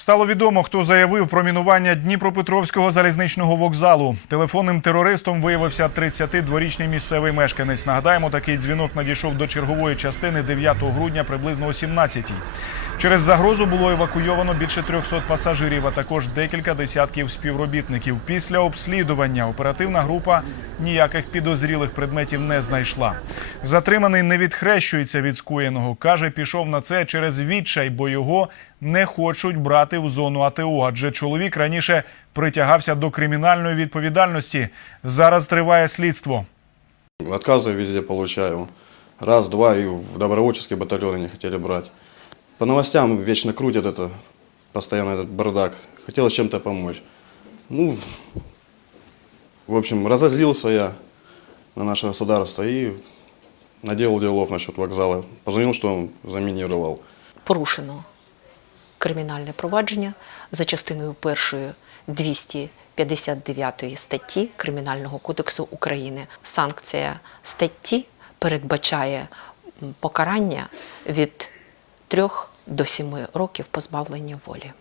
Стало відомо, хто заявив про мінування Дніпропетровського залізничного вокзалу. Телефонним терористом виявився 32-річний місцевий мешканець. Нагадаємо, такий дзвінок надійшов до чергової частини 9 грудня приблизно о 17-й. Через загрозу було евакуйовано більше 300 пасажирів, а також декілька десятків співробітників. Після обслідування оперативна група ніяких підозрілих предметів не знайшла. Затриманий не відхрещується від скоєного. каже, пішов на це через відчай, бо його не хочуть брати в зону АТО. Адже чоловік раніше притягався до кримінальної відповідальності. Зараз триває слідство. Отказы везде получаю. Раз, два, и в добровольческие батальоны не хотели брать. По новостям вечно крутят это, постоянно этот бардак. Хотелось чем-то помочь. Ну, в общем, разозлился я на наше государство и наделал делов насчет вокзала. Позвонил, что он заминировал. порушено кримінальне провадження за частиною першої 259 статті Кримінального кодексу України. Санкція статті передбачає покарання від 3 до 7 років позбавлення волі.